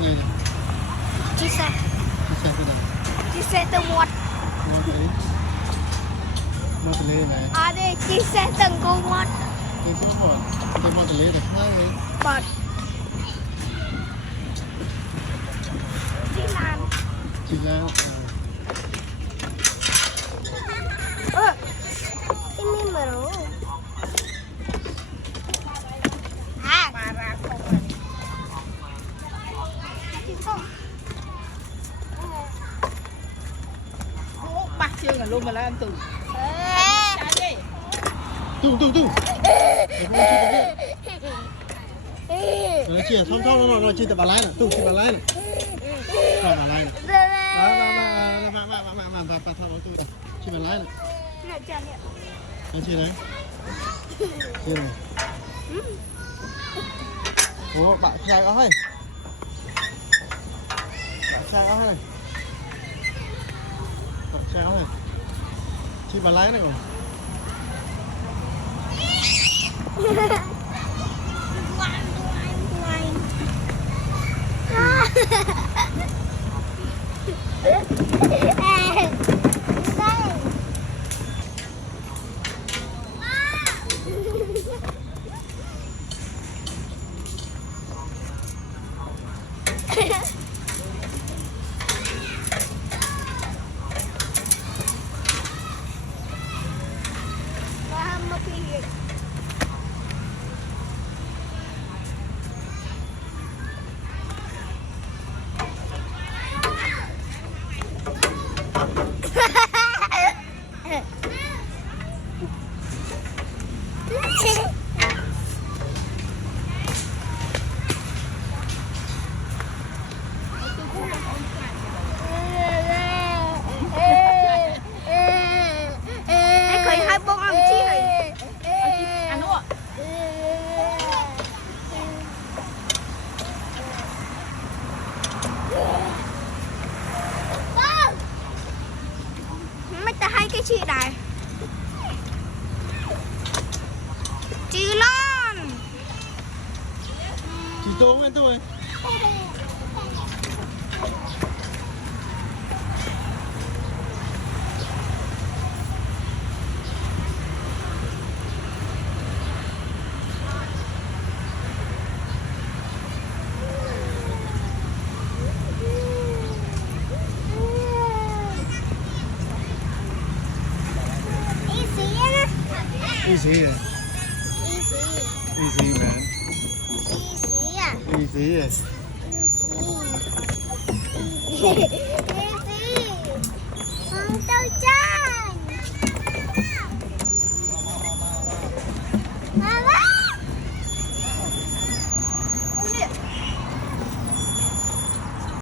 Đây này. Chia sẻ Cái này. Chia sẻ từ một Ngon tí. Ngon tí này. À đây chia sẻ từng cô một Cái cũng ngon. Cái ngon tí được hai đấy. bọt Chị làm Chị ra. Ini baru à mà ra không bắt chưa là luôn mà là anh từ Tu. Nó chia thông nó chia tập bà lái này. Tu chia bà lái này. Bà lái này. Và thằng tôi đây. Chia bà lái này. Nó chia đấy. Chia này. Ủa bạn trai có hay. Bạn trai có hay. Bạn trai có hay. Chia bà lái này rồi. Cái chị này chị Lan Chị Tố nghe tôi. Easy. Easy man. Easy. Easy.